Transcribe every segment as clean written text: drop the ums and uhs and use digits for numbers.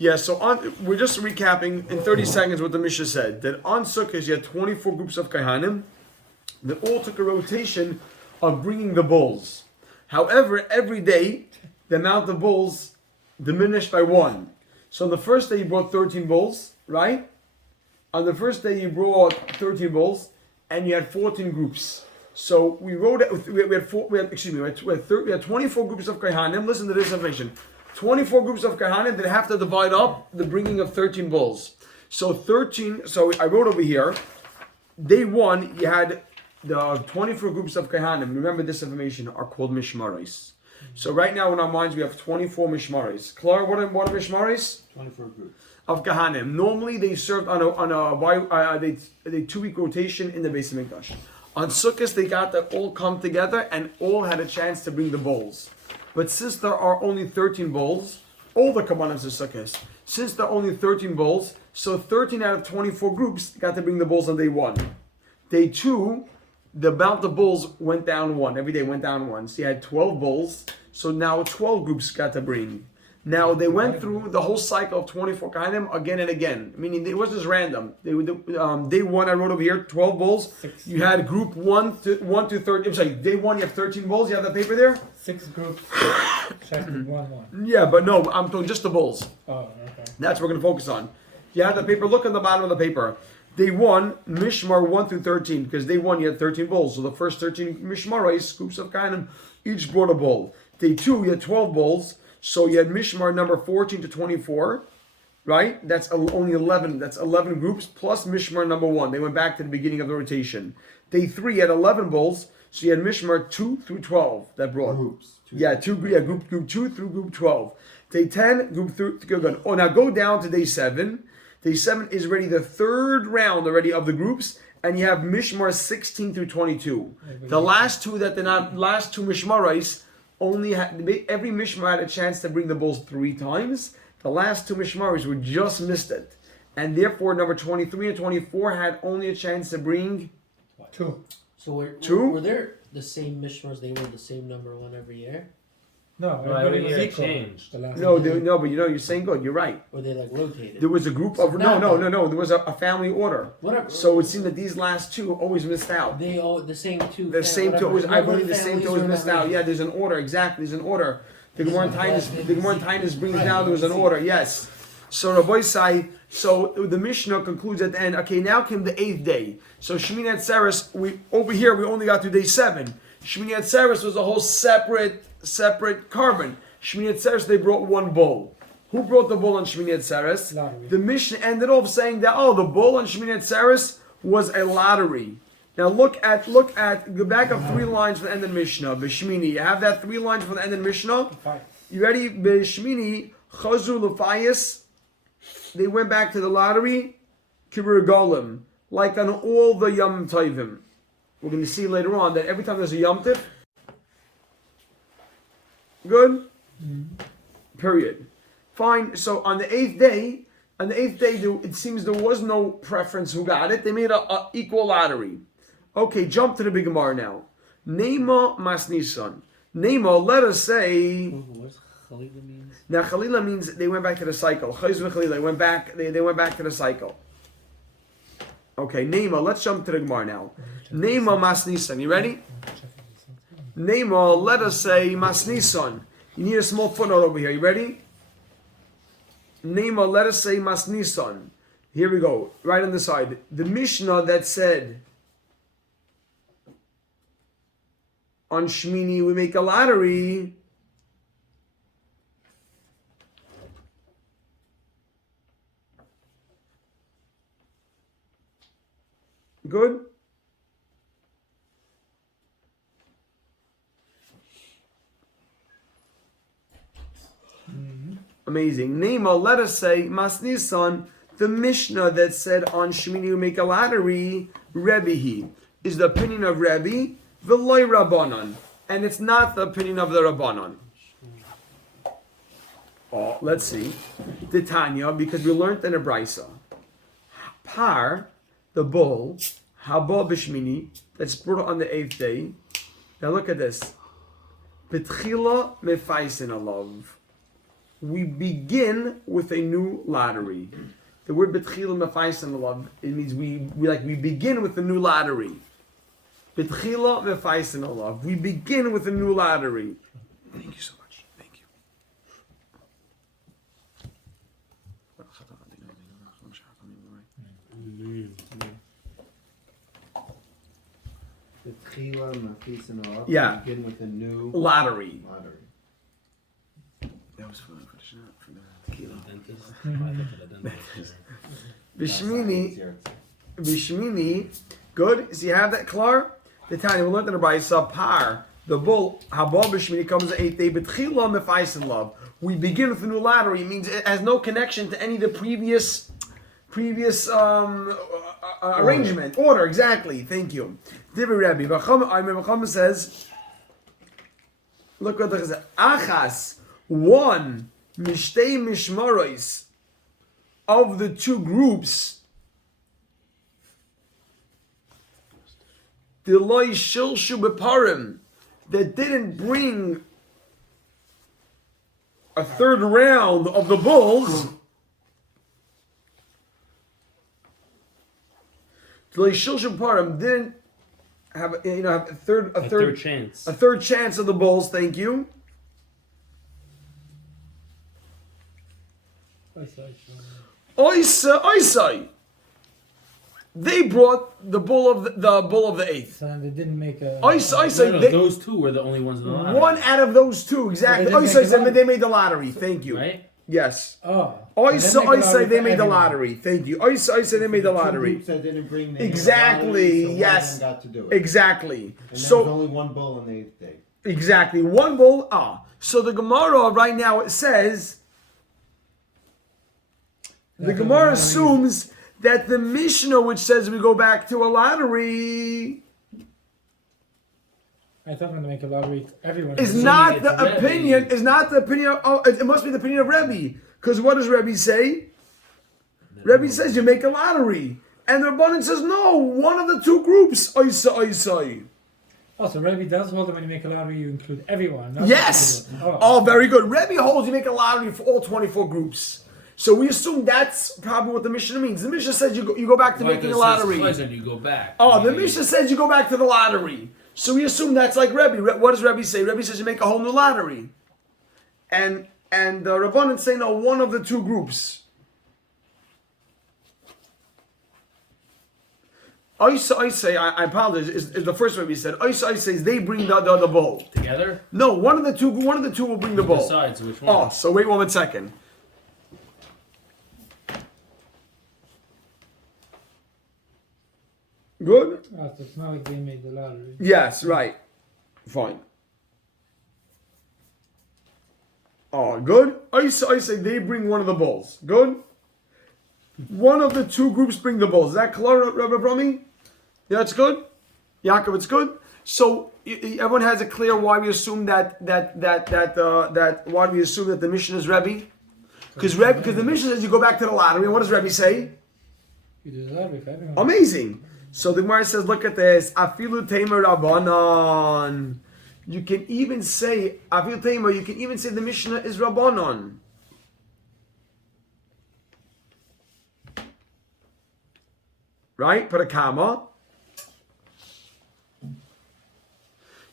Yeah, so we're just recapping in 30 seconds what the Mishnah said. That on Sukkot you had 24 groups of Kohanim that all took a rotation of bringing the bulls. However, every day the amount of bulls diminished by one. So on the first day you brought 13 bulls, right? On the first day you brought 13 bulls, and you had 14 groups. So we wrote it. We had 24 groups of Kohanim. Listen to this information. 24 groups of Kohanim that have to divide up the bringing of 13 bulls. So 13. So I wrote over here. Day one, you had the 24 groups of Kohanim. Remember, this information are called mishmaros. So right now in our minds we have 24 mishmaros. Clara, what are mishmaros? 24 groups of Kohanim. Normally they served on a 2-week rotation in the Beis Hamikdash. On Sukkot they got to all come together and all had a chance to bring the bulls. But since there are only 13 bulls, all the Kabbanim of Sukkot, since there are only 13 bulls, so 13 out of 24 groups got to bring the bulls on day one. Day two, the amount of bulls went down one. Every day went down one. So you had 12 bulls, so now 12 groups got to bring. Now they went through the whole cycle of 24 Kohanim again and again. Meaning it wasn't just random. Day one I wrote over here 12 bulls. You had group 1 to 13. I'm sorry. Day one you have 13 bulls. You have that paper there. 6 groups. Second, 1. Yeah, but no, I'm talking just the bulls. Oh, okay. That's what we're going to focus on. You have the paper. Look on the bottom of the paper. Day one, Mishmar 1 through 13, because day one you had 13 bulls. So the first 13 Mishmaros, groups of Kohanim, each brought a bull. Day two, you had 12 bulls. So you had Mishmar number 14 to 24, right? That's only 11. That's 11 groups plus Mishmar number 1. They went back to the beginning of the rotation. Day 3 you had 11 bulls. So you had Mishmar 2 through 12 that brought. groups. Group 2 through group 12. Day 10, group 3. Good. Oh, now go down to day 7. Day 7 is already the third round already of the groups. And you have Mishmar 16 through 22. The last two Mishmaros, only every Mishmar had a chance to bring the bulls 3 times. The last 2 Mishmaros were just missed it. And therefore, number 23 and 24 had only a chance to bring 2. So were there the same Mishmars? They were the same number one every year? No, every was year equal. changed. The last No, one. but you're saying good. You're right. Or they rotated? There was a group of no. There was a family order. Whatever. So it seemed that these last 2 always missed out. They all the same 2. The same 2 always. I believe the same 2 always missed out. Yeah, there's an order. Exactly, there's an order. The Gemara Tainis brings down there was an order. Yes. So Rabbi Sai. So the Mishnah concludes at the end. Okay, now came the 8th day. So Shemini Atzeres. We only got to day 7. Shemini Atzeres was a whole separate carbon. Shemini Atzeres they brought 1 bull. Who brought the bull on Shemini Atzeres? The Mishnah ended off saying that the bull on Shemini Atzeres was a lottery. Now go back up 3 lines from the end of the Mishnah. B'Shemini, you have that 3 lines from the end of the Mishnah. You ready? B'Shemini Chazu Lefayis. They went back to the lottery. Kibur Golim, like on all the Yom Tovim. We're going to see later on that every time there's a Yom Tov. Good? Period. Fine. So on the 8th day, it seems there was no preference who got it. They made a equal lottery. Okay, jump to the big Gemara now. Nema Masnisan. Nema, let us say. What Chalila means? Now Chalila means they went back to the cycle. Chayz v'Chalila, they went back to the cycle. Okay, Nema, let's jump to the Gemara now. Nema Masnisan. You ready? Nema, let us say Masnisan. You need a small footnote over here. You ready? Nema, let us say Masnisan. Here we go. Right on the side. The Mishnah that said on Shmini we make a lottery. Good? Amazing. Nema, let us say, Masnisan, the Mishnah that said on Shemini you make a lottery, Rebbehi, is the opinion of Rebbe, V'loi Rabbanon, and it's not the opinion of the Rabbanon. Oh, let's see. Titania, because we learned in a Brisa. Par, the bull, Haba B'Shmini, that's brought on the 8th day. Now look at this. Petchila Mefaisin Alav. we begin with a new lottery. The word betchila mefaisen love, it means we begin with a new lottery. Betchila mefaisen love. We begin with a new lottery. Thank you so much. Thank you. Yeah. Begin with a new Lottery. That was for the tequila. Bishmini. Good. So you have that, Clar? The tiny we learned in the Brayso par. The bull Haba Bishmini comes at 8th day. Betchila mefaisen love. We begin with a new lottery. It means it has no connection to any of the previous arrangement order. Exactly. Thank you. Divi Rebbe. Bachama says. Look what it says. Achas. One mishtei mishmaros of the two groups, Deloi shilshu beparim, that didn't bring a third round of the bulls. Deloi shilshu beparim didn't have have a third chance of the bulls. Thank you. Oisai. They brought the bull of the 8th. So they didn't make a. Those two were the only ones in the lottery. One out of those two, exactly. They made the lottery. Thank you. Right? Yes. Oh. They made the lottery. Thank you. They made the lottery. Exactly. Yes. Got to do it. Exactly. And there was only one bull on the 8th day. Exactly. One bull. So the Gemara right now it says. The Gemara assumes that the Mishnah, which says we go back to a lottery, I thought when they make a lottery, everyone is not the opinion. Is not the opinion. It must be the opinion of Rebbe. Because what does Rebbe say? Rebbe says you make a lottery, and the Rabbanan says no. One of the two groups. Oisai. Also, Rebbe does hold that when you make a lottery, you include everyone. Not Yes. just people. Very good. Rebbe holds you make a lottery for all 24 groups. So we assume that's probably what the Mishnah means. The Mishnah says you go back to making a lottery. You go back. The Mishnah says you go back to the lottery. So we assume that's like Rebbe. What does Rebbe say? Rebbe says you make a whole new lottery. And the Rabbanan say no, one of the two groups. I apologize. Is the first Rebbe said? I says they bring the bull Together? No, one of the two will bring the bull. Decides which one. So wait 1 second. Good? So it's not like they made the lottery. Yes, right. Fine. Good? I say they bring one of the bulls. Good? One of the two groups bring the bulls. Is that clear, Rabbi Brahmi? Yeah, it's good? Yaakov, it's good? So everyone has it clear why we assume that why we assume that the mission is Rebbe? Because the mission says you go back to the lottery, and what does Rebbe say? You do the lottery for everyone. Amazing. So the Gemara says, look at this. Afilu Tamer Rabbanon. You can even say Afilu Tamer. You can even say the Mishnah is Rabbanon. Right? Put a comma.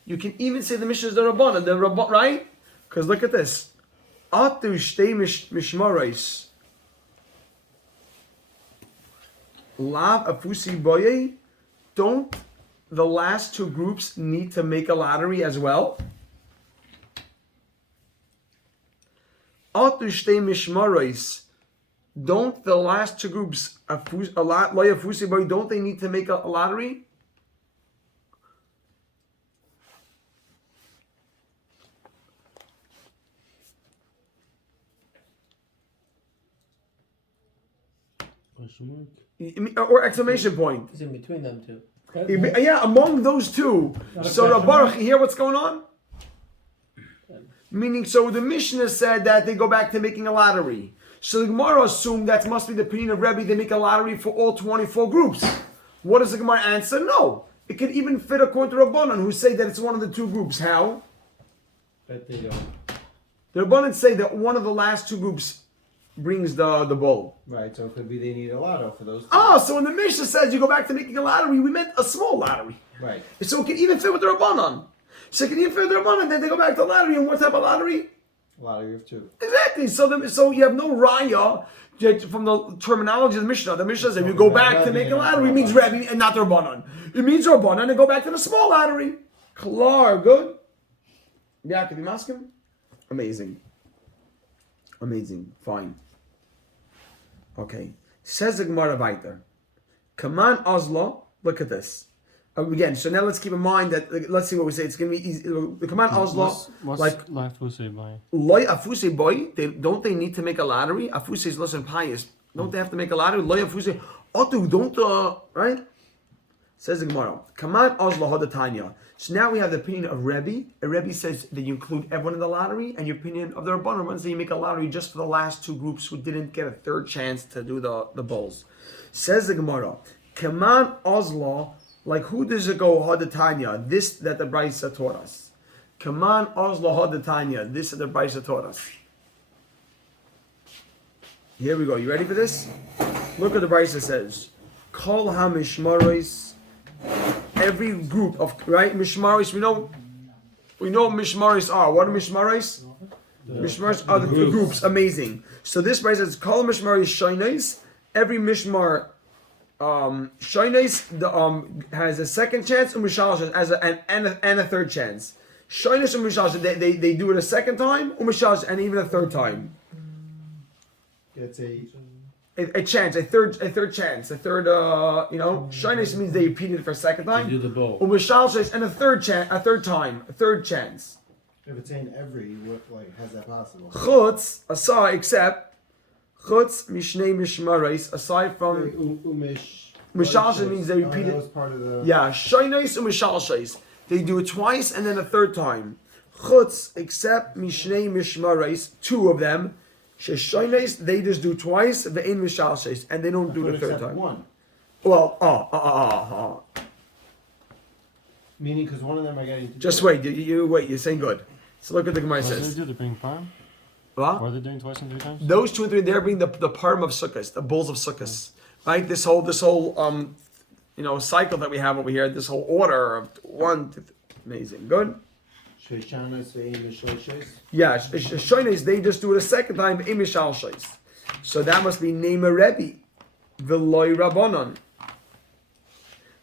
You can even say the Mishnah is the Rabbanon. Right? Because look at this. Atu shtei mishmaros. Lav afusi boye. Don't the last two groups need to make a lottery as well? Atu shtei mishmaros. Don't the last two groups afusi boye? Don't they need to make a lottery? Or exclamation point. It's in between them two. Yeah, among those two. So Rabbaruch, you hear what's going on? Meaning, so the Mishnah said that they go back to making a lottery. So the Gemara assumed that must be the opinion of Rebbe. They make a lottery for all 24 groups. What does the Gemara answer? No. It could even fit according to Rabbanan, who say that it's one of the two groups. How? That they don't. The Rabbanan say that one of the last two groups brings the bull. Right, so it could be they need a lotto for those two. Oh, so when the Mishnah says you go back to making a lottery, we meant a small lottery. Right. So it can even fit with the Rabbanan. So it can even fit with the Rabbanan, then they go back to the lottery, and what type of lottery? Lottery of two. Exactly. So you have no raya from the terminology of the Mishnah. The Mishnah says if you go back to make a lottery, it means Rebbe and not the Rabbanan. It means Rabbanan and go back to the small lottery. Klar, good. Yaakov, you ask him? Amazing. Fine. Okay. Says the Gemara weiter. Kaman Oslo. Look at this. Again, so now let's keep in mind that, let's see what we say. It's going to be easy. The Kaman Oslo. What's like, Lafuse by? Loy Afuse boy. Don't they need to make a lottery? Afuse is less than pious. Don't they have to make a lottery? Loy Afuse. Otu, don't, right? Says the Gemara. Kaman Oslo Hodatanya. So now we have the opinion of Rebbe. Rebbe says that you include everyone in the lottery, and your opinion of the Rabbanan ones that you make a lottery just for the last two groups who didn't get a third chance to do the bowls. Says the Gemara, Kaman Oslo, like who does it go Hadatanya? This that the Brisa taught us. Kaman Oslo Hadatanya, this that the Brisa taught us. Here we go. You ready for this? Look what the Brisa says. Kol HaMishmaros. Every group of mishmaris, we know what mishmaris are. What are mishmaris? Mishmaris are the groups. Amazing. So this price says call mishmaris shaynais. Every mishmar shaynais has a second chance and mishal has and a third chance. Shaynais and mishal they do it a second time and and even a third time. It's A chance, a third chance, a third, shyness means they repeat it for a second time. You do the bowl. And a third chance, a third chance. if it's saying every, what how's that possible? Chutz, aside, except, chutz, mishnei mishmarais, aside from, mishalshes means they repeat that it. was part of the... Yeah, shyness and mishalshes. They do it twice and then a third time. Chutz, except mishnei mishmarais, two of them. Sheshaynes, they just do twice, ve'in mishalshes, and they don't do the third time. One. Well, Meaning, because one of them are getting to just do it. wait. You wait. You're saying good. So look at the Gemara What do says. they do? They bring farm? What? Or are they doing twice and three times? Those 2 and 3, they're bringing the parim of sukkahs, the bulls of sukkahs, right? This whole cycle that we have over here. This whole order of 1 to amazing. Good. Sheshanos ve'im mishalshes. Yeah, Shoynes, they just do it a second time, Imishal Shais. So that must be Nema Rebbe, Veloy Rabbanon.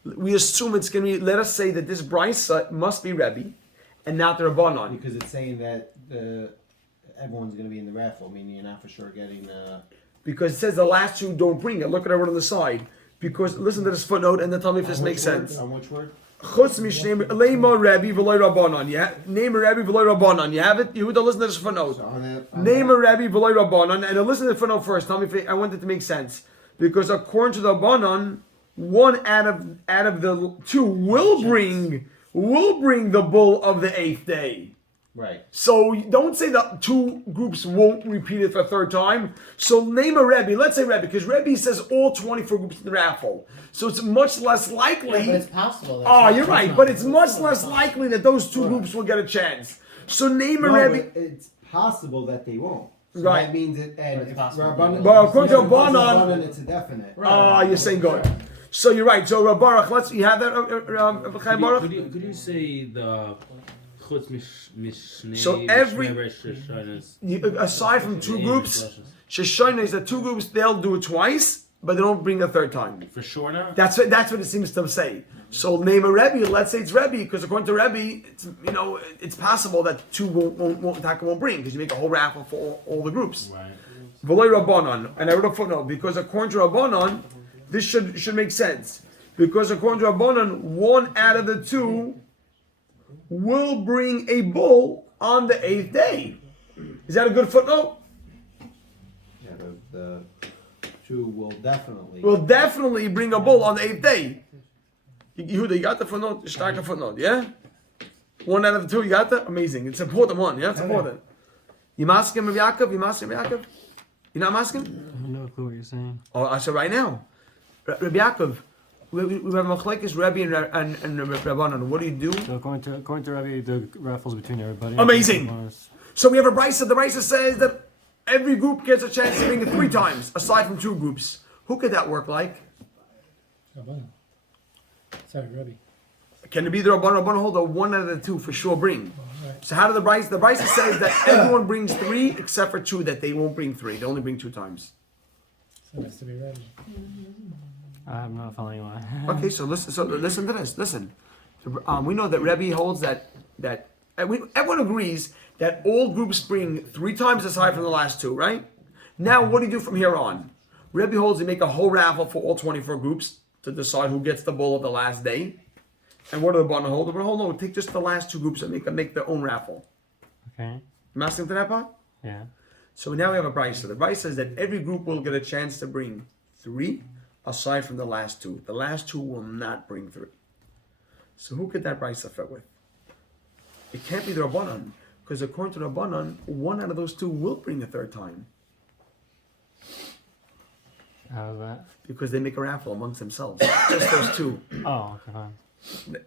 We assume it's going to be, let us say that this Brisa must be Rebbe and not the Rabbanon. Because it's saying that everyone's going to be in the raffle, meaning you're not for sure getting... Because it says the last two don't bring it. Look at everyone on the side. Because listen to this footnote and then tell me if this makes sense. On which word? Chutz mishnei leima Rebbe v'loy Rabbanon. Name a Rebbe v'loy Rabbanon. You have it? Yehuda, listen to this footnote. Name a Rebbe v'loy Rabbanon. And listen to the footnote first. Tell me if I want it to make sense. Because according to the Rabbanon, one out of the two will bring the bull of the 8th day. Right. So don't say that two groups won't repeat it for a third time. So name a Rebbe. Let's say Rebbe, because Rebbe says all 24 groups in the raffle. So it's much less likely. Yeah, but it's possible. You're right. But it's much less likely that those two groups will get a chance. So name a Rebbe. It's possible that they won't. So Right. That means it, and if possible. Well, according to Rabbanon, it's a definite. you're saying good. So you're right. So Rabbarak, you have that, Chaim Baruch? Could you say the chutz mishnei? So every- mishmaris Aside from two groups, Sheshayna is that two groups, they'll do it twice, but they don't bring a third time. for sure now. That's what it seems to say. So name a Rebbe. Let's say it's Rebbe, because according to Rebbe, it's possible that two won't bring, because you make a whole raffle for all the groups. Right. V'loy Rabbanon, and I wrote a footnote because according to Rabbanon, this should make sense, because according to Rabbanon, one out of the two will bring a bull on the 8th day. Is that a good footnote? Yeah, the two will definitely. Will definitely bring a bull on the 8th day. Yehuda, you got the footnote? Start the footnote, yeah? One out of the two, you got that? Amazing. It's an important one, yeah? It's important. You masking Rabbi Yaakov? You're not masking? I have no clue what you're saying. Oh, I said right now. Rabbi Yaakov, we have Machlekes Rebbe and Rabbanon. What do you do? So according to Rabbi, the raffles between everybody. Amazing. So we have a brisa. The brisa says that every group gets a chance to bring it 3 times, aside from 2 groups. Who could that work like? Rabbanan. Sorry, Rabbi. Can it be the Rabbanan? Rabbanan hold that 1 out of the 2 for sure bring. Right. So how do the brisa? The brisa says that everyone brings 3 except for 2 that they won't bring 3. They only bring 2 times. So it has to be Rabbi. I'm not following why. Okay, so listen to this. Listen, we know that Rebbe holds that everyone agrees that all groups bring 3 times aside from the last 2, right? Now, what do you do from here on? Rebbe holds you make a whole raffle for all 24 groups to decide who gets the bull of the last day. And what do the Rabbanan hold? The Rabbanan hold, no, take just the last 2 groups and make their own raffle. Okay. You asking to that part? Yeah. So now we have a brisa. The brisa says that every group will get a chance to bring 3 aside from the last 2. The last 2 will not bring 3. So who could that brisa fit with? It can't be the Rabbanan, because according to the Rabbanan, 1 out of those 2 will bring a 3rd time. How's that? Because they make a raffle amongst themselves. Just those 2. Oh, okay, fine.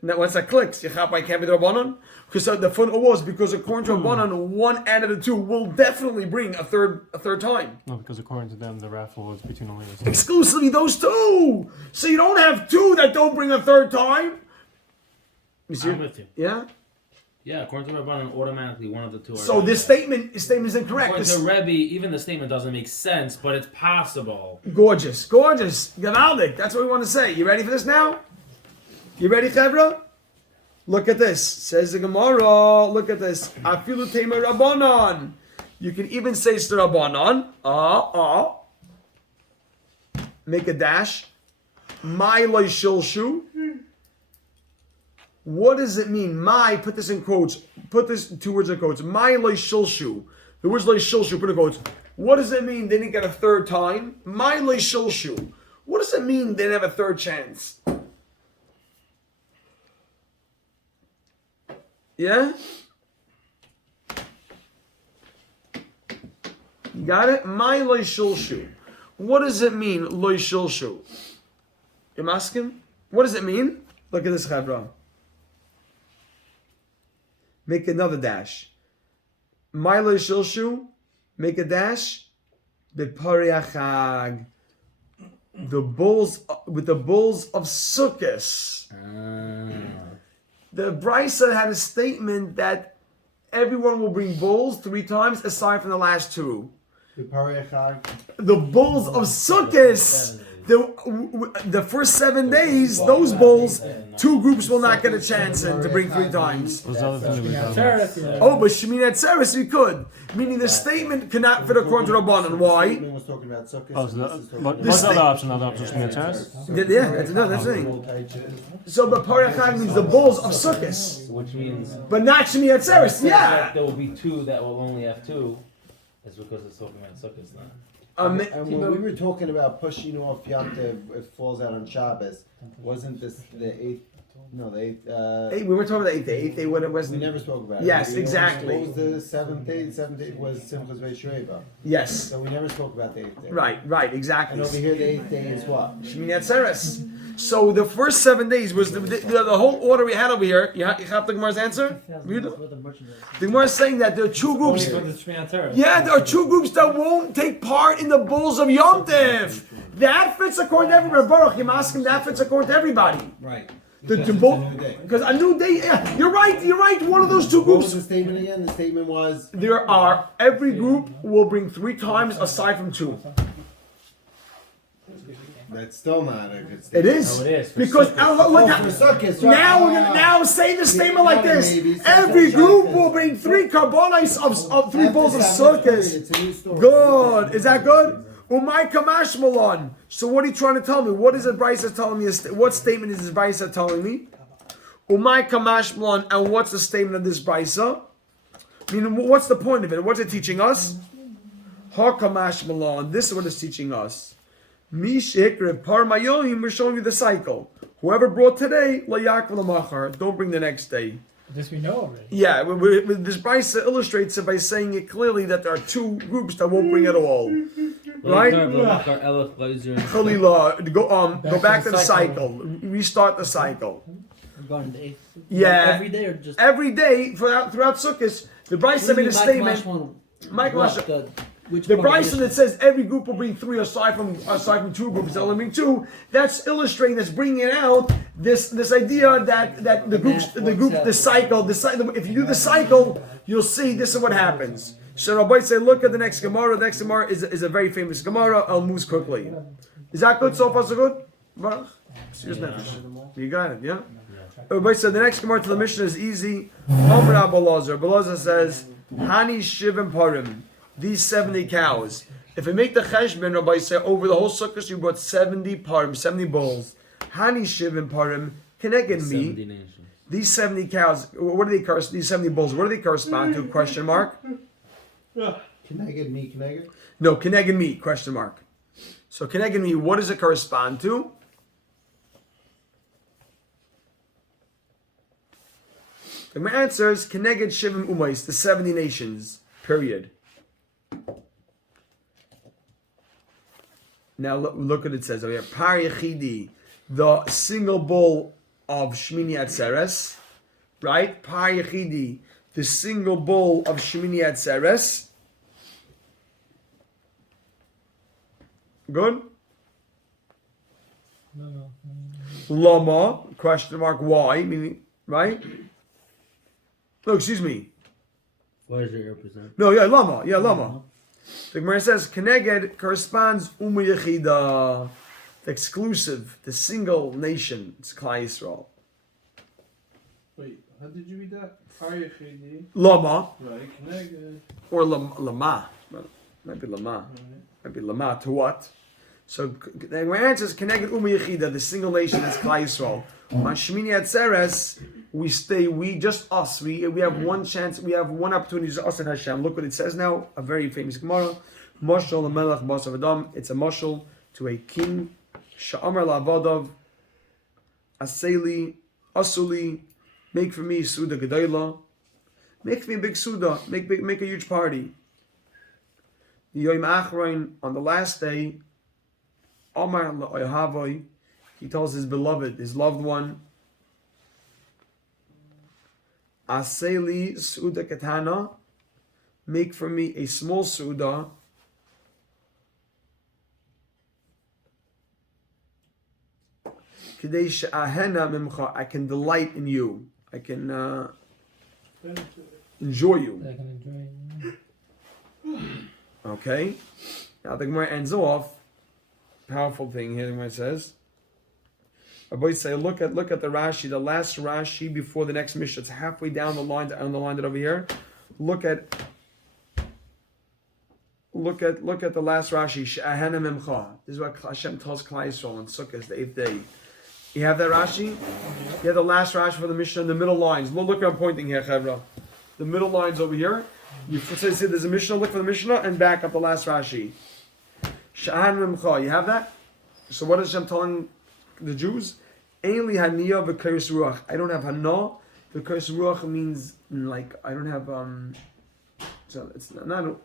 Now once that clicks, you can't be the Rabbanan? Because the fun was because according to Rabbanan, 1 out of the 2 will definitely bring a third time. No, because according to them, the raffle was between only the 2. Exclusively those 2. So you don't have 2 that don't bring a 3rd time. You see? I'm with you. Yeah. Yeah, according to Rabbanan, automatically 1 of the 2 are. So this statement is incorrect. According This, to Rebbe, even the statement doesn't make sense, but it's possible. gorgeous, Gavaldik. That's what we want to say. You ready for this now? You ready, Chevra? Look at this. Says the Gemara. Look at this. Afilu tema Rabbanan. You can even say to Rabbanan. Make a dash. My loy shilshu. What does it mean? My, put this in quotes. Put this 2 words in quotes. My loy shilshu. The words loy shilshu, put in quotes. What does it mean they didn't get a 3rd time? My loy shilshu. What does it mean they didn't have a 3rd chance? Yeah? You got it? My loy shilshu. What does it mean, loy shilshu? You asking? What does it mean? Look at this, Chavra. Make another dash. My loy shilshu. Make a dash. B'pariachag. The bulls, with the bulls of Sukkot. The Brisa had a statement that everyone will bring bulls 3 times aside from the last 2. The bulls of Sukkot, the first 7 days, those bulls, 2 groups will not get a chance to bring 3 times. What's the other thing that we Yeah, got? Teretz, yeah. Oh, but Shemin Atzeres we could. Meaning the statement cannot fit according to Rabbanan. Why? was talking about Sukkot, Oh, so and this is talking what's about- the other option? The other option is Shmini Atzeres? Yeah, that's the thing. So the Parachag means the bulls of Sukkot, Which means but not Shemin Atzeres. Yeah. there will be 2 that will only have 2. It's because it's talking about Sukkot now. And when we were talking about pushing off Yom Tov, it falls out on Shabbos. Wasn't this the 8th? No, the 8th. Hey, we were talking about the 8th day. 8th day when it was. We never spoke about it. Yes, We exactly. What was the 7th day? The 7th day was Simchas Ve'Shreva. Yes. So we never spoke about the 8th day. Right, exactly. And over here, the 8th day is what? Shemin Atzeres. So the first 7 days was the whole order we had over here. You have the Gemara's answer? Read it. The Gemara is saying that there are 2 groups. Only for the Shmini Atzeres. Yeah, there are 2 groups that won't take part in the bulls of Yom Tov. That fits according to everybody. Baruch, you're asking that fits according to everybody. Right. Because a new day. Yeah, you're right. One of those 2 What was groups. the statement again? The statement was. There are every group will bring 3 times aside from 2. That's still not a good It statement. is. Oh, it is. For Because Sukkot. look, for Sukkot, now right. we're gonna now say the statement like this. Maybe Every Sukkot, group Shabbos. will bring 3 carbonis of 3 bowls of sukkahs. It's a new story. Good. Is that good? Umay kamash malon. So what are you trying to tell me? What is the Brisa telling me? What statement is this Brisa telling me? Umay kamash malon. And what's the statement of this Brisa? I mean, what's the point of it? What's it teaching us? Ha kamash malon. This is what it's teaching us. Mishikrev parmayoyim. We're showing you the cycle. Whoever brought today, layak v'lamachar. Don't bring the next day. This we know already. Yeah, this Brisa illustrates it by saying it clearly that there are 2 groups that won't bring at all. Right? Khalila, go back to the cycle. Restart the cycle. Going to 8th. Yeah. Every day or just. Every day throughout Sukkot, The Bryson made a statement. Michael, the Bryson that says every group will bring 3 aside from 2 groups, they'll only bring 2. That's illustrating. That's bringing out this idea that the cycle. If you do the cycle, you'll see this is what happens. So Rabbi say, look at the next Gemara. The next Gemara is a very famous Gemara. I'll move quickly. Is that good so far? So good? Baruch? You got it, yeah? Rabbi said the next Gemara to the Mishnah is easy. Omer Abelazar. Abelazar says, Hani Shivim Parim. These 70 cows. If we make the cheshbon, Rabbi say, over the whole sukkah, you brought 70 parim, 70 bulls. Hani shivim parim, keneged me. These 70 cows, what do they correspond? These 70 bulls, what do they correspond to? Question mark. Keneged me, keneged? No, keneged me. Question mark. So keneged me, what does it correspond to? And my answer is keneged shivim umais, the 70 nations. Period. Now look what it says over here. Par Yechidi, the single bull of Shmini Atzeres, right? Par Yechidi, the single bull of Shmini Atzeres. Good? No. Lama, question mark, why? Meaning, right? No, excuse me. Why is it represent? No, lama. The Gemara says, Keneged corresponds Umu Yechida, the exclusive, the single nation. It's Klal Yisrael. Wait, how did you read that? Pariyachidi. Lama, Right, Keneged. or Lama. Might be Lama. Might be Lama to what? So the Gemara answers, Keneged Umu Yechida, the single nation is Klal Yisrael. On Shmini Atzeres, we have one chance, we have one opportunity to us and Hashem. Look what it says now, a very famous Gemara. Moshel Melech Basav Adam. It's a moshel to a king. Sha'amar la'avadav Aseli Asuli. Make for me Suda Gedayla. Make for me a big Suda. Make a huge party. Yoim Achrein, on the last day, Amar la'oyhavoi, he tells his beloved, his loved one, Aseli Suda Katana, make for me a small Suda. Kadei she'ahena mimcha, I can delight in you. I can enjoy you. I can enjoy it. Okay. Now the Gemara ends off. Powerful thing here. The Gemara says, "Aboy say, look at the Rashi, the last Rashi before the next Mishnah. It's halfway down the line, over here. Look at the last Rashi. She'ahena mimcha. This is what Hashem tells Klal Yisrael on Sukkot, the 8th day. You have that Rashi? You have the last Rashi for the Mishnah in the middle lines. Look where I'm pointing here, Chevra. The middle lines over here. You say there's a Mishnah, look for the Mishnah, and back up the last Rashi. Sha'an Rimcha. You have that? So what is Hashem telling the Jews? Ainli Haniya v'Kais Ruach. I don't have Hana. V'Kais Ruach means like I don't have so it's not Hana.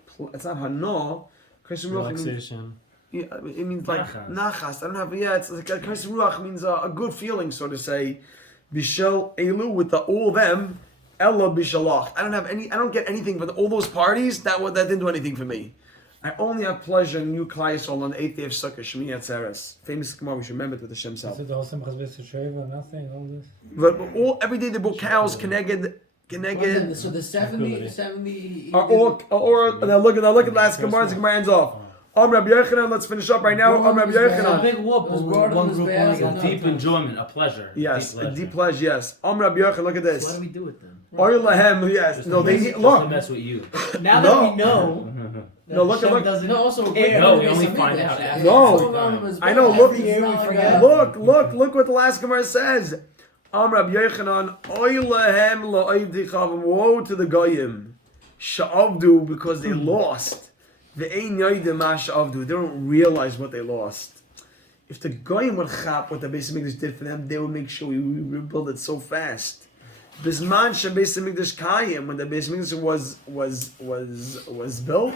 Kais Ruach means Relaxation. yeah, it means like nachas. I don't have. Yeah, it's like a kais ruach means a good feeling, so to say. Bishel elu with the all of them. Ella bishalach. I don't get anything from all those parties. That didn't do anything for me. I only have pleasure in new Klal Yisrael on the 8th day of Sukkot, Shmini Atzeres. Famous Gemara. We should remember it with Hashem self. Is it the whole Simchas B'Sishayva, nothing, all this? But every day they brought cows. Keneged. So the 70 Or now look at the last Gemara. The Gemara ends off. Rabbi Yochanan, let's finish up right now. Rabbi a Yochanan. big whoop was brought on this bag. Deep enjoyment, a pleasure. Yes, a deep pleasure. Yes. Rabbi Yochanan, look at this. Why do we do it then? Oil lahem, yes. No, they need, look. To mess with you. Now No. that we know that No, look, Hashem look. doesn't No, also No, we only find out after. No. I know, look. forget. Look what the last Gemara says. Rabbi Yochanan, oil lahem la'oivdichavim. Woe to the goyim. Sha'avdu, because they lost. They don't realize what they lost. If the goyim would chap what the Beis Hamikdash did for them, they would make sure we rebuild it so fast. Bisman sheBeis Hamikdash kayim, when the Beis Hamikdash was built,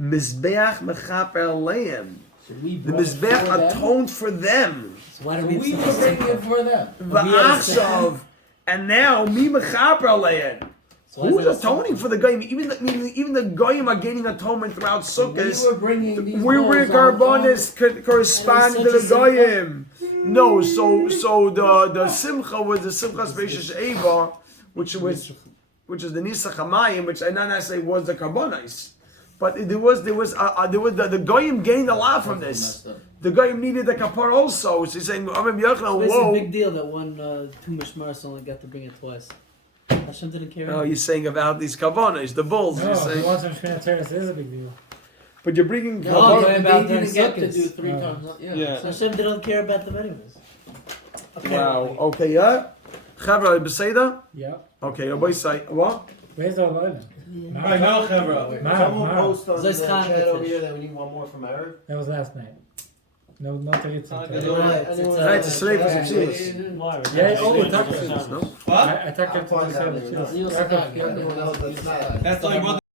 Mizbeach mechaper aleim. The Mizbeach atoned for them. So why do we bring it for them? Va'achshav, and now mi mechaper aleim. So why is Who's that a atoning for the goyim? Even the goyim are gaining atonement throughout When Sukkot. you were bringing these We were bulls on- karbonis correspond to the goyim. No, so the simcha was the simcha speishas eva, which is the nisach hamayim, which I not necessarily was the karbonis, but there was the goyim gained a lot from this. The goyim needed the kapar also. So he's saying, It's a whoa. big deal that one two mishmaros only got to bring it twice. Hashem didn't care. Oh, you're saying about these karbonis, the bulls. No, You're the saying, ones from Shmini Atzeres is a big deal. but you're bringing No, kabbalah. talking about they them didn't get to suckers. do 3 Oh. times. Yeah. So Hashem didn't care about them anyways. Wow. Okay, yeah. Chavra beseda. Yeah. Okay, Rabbi say what? Where's the Olam? I know, Chevra. Someone post on the Zay's Khan chat over fish. here that we need one more from Arab. That was last night. No, not to get It's not to. good. Right, it's a slave for Tzitzis. Yeah, oh, we talked No? I talked to I'll find out the later. You'll Everyone see. else that's not. That's like what